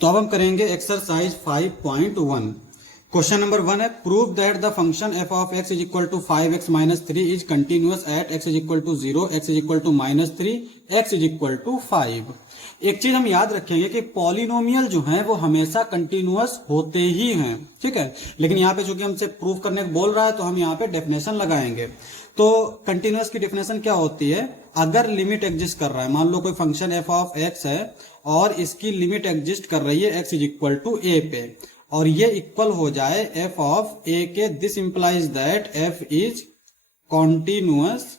तो अब हम करेंगे एक्सरसाइज 5.1। क्वेश्चन नंबर 1 है, prove that the function f of x is equal to 5x minus 3 is continuous at x is equal to 0, x is equal to minus 3, x is equal to 5। एक चीज हम याद रखेंगे कि polynomial जो है वो हमेशा कंटिन्यूअस होते ही हैं, ठीक है। लेकिन यहाँ पे चूंकि हमसे प्रूव करने को बोल रहा है तो हम यहाँ पे डेफिनेशन लगाएंगे। तो कंटिन्यूअस की डेफिनेशन क्या होती है, अगर लिमिट एग्जिस्ट कर रहा है, मान लो कोई फंक्शन f ऑफ x है और इसकी लिमिट एग्जिस्ट कर रही है x is equal to a पे, और ये इक्वल हो जाए f ऑफ a के, this implies that f is continuous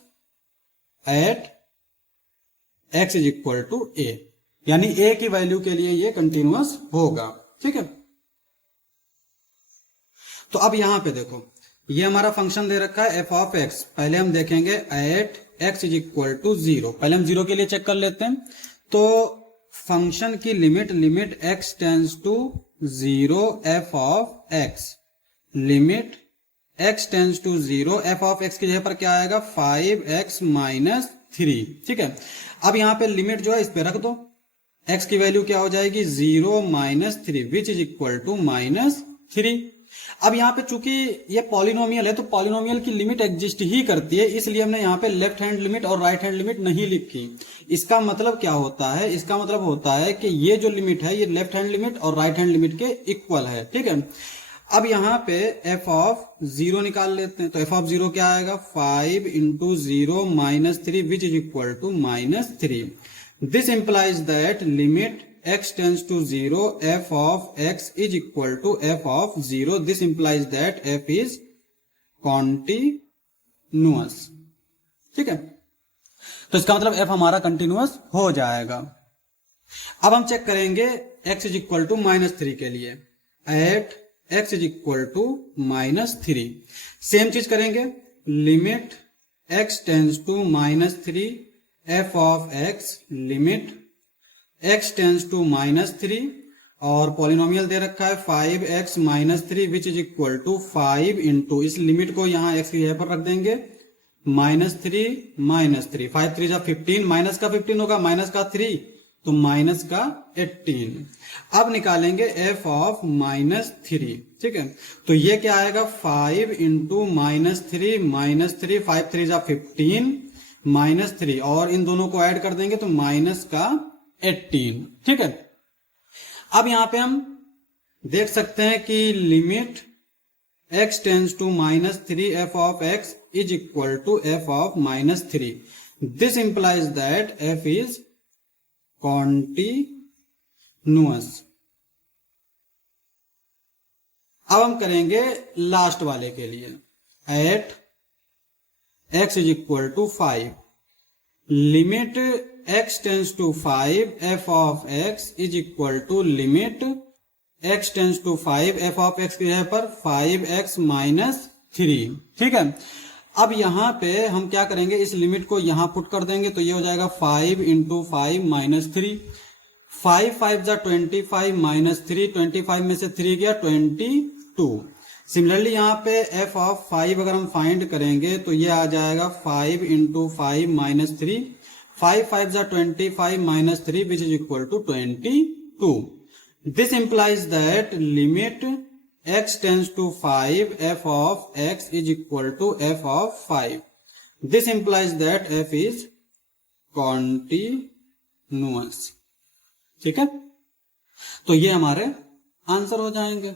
at x is equal to a, यानी a की वैल्यू के लिए ये कंटिन्यूअस होगा, ठीक है। तो अब यहां पे देखो, ये हमारा फंक्शन दे रखा है f ऑफ x। पहले हम देखेंगे at x is equal to 0। पहले हम 0 के लिए चेक कर लेते हैं। तो फंक्शन की limit x tends to 0 f of x, limit x tends to 0 f of x की जगह पर क्या आएगा 5x माइनस 3, ठीक है। अब यहां पे लिमिट जो है इस पे रख दो, x की वैल्यू क्या हो जाएगी 0 minus 3 which is equal to minus 3। अब यहाँ पे चूंकि ये पॉलिनोमियल है तो पॉलिनोमियल की लिमिट एग्जिस्ट ही करती है, इसलिए हमने यहाँ पे लेफ्ट हैंड लिमिट और राइट हैंड लिमिट नहीं लिखी। इसका मतलब क्या होता है, इसका मतलब होता है कि ये जो लिमिट है ये लेफ्ट हैंड लिमिट और राइट हैंड लिमिट के इक्वल है, ठीक है। अब यहाँ पे f ऑफ 0 निकाल लेते हैं। तो f ऑफ 0 क्या आएगा 5 into 0 minus 3 which is equal to minus 3। This implies that limit x tends to 0 f of x is equal to f of 0. This implies that f is continuous, ठीक है। तो इसका मतलब f हमारा continuous हो जाएगा। अब हम चेक करेंगे x is equal to minus 3 के लिए, at x is equal to minus 3। Same चीज करेंगे, limit x tends to minus 3 f of x, limit x tends to minus 3, और पॉलिनोमियल दे रखा है 5x minus 3 which is equal to 5 into, इस limit को यहाँ x की जगह पर रख देंगे माइनस 3 माइनस 3, 5 3 जा 15, माइनस का 15 होगा, माइनस का 3 तो माइनस का 18। अब निकालेंगे f ऑफ माइनस 3, ठीक है। तो ये क्या आएगा 5 इंटू माइनस 3, 5 3 जा 15 माइनस 3, और इन दोनों को ऐड कर देंगे तो माइनस का 18, ठीक है। अब यहां पे हम देख सकते हैं कि limit x tends to minus 3 f of x is equal to f of minus 3। This implies that f is continuous. अब हम करेंगे लास्ट वाले के लिए, at x is equal to 5, limit x tends to 5 f of x is equal to limit x tends to 5 f of x की जगह पर 5x minus 3, ठीक है। अब यहां पे हम क्या करेंगे, इस लिमिट को यहां पुट कर देंगे तो ये हो जाएगा 5 इंटू 5 माइनस 3, 5 5 जा 25 माइनस 3, 25 में से 3 गया 22। सिमिलरली यहाँ पे f ऑफ 5 अगर हम फाइंड करेंगे तो ये आ जाएगा 5 इंटू 5 माइनस 3, 5 5 जा 25 minus 3 which is equal to 22। This implies that limit x tends to 5 f of x is equal to f of 5। This implies that f is continuous, ठीक है। तो ये हमारे आंसर हो जाएंगे।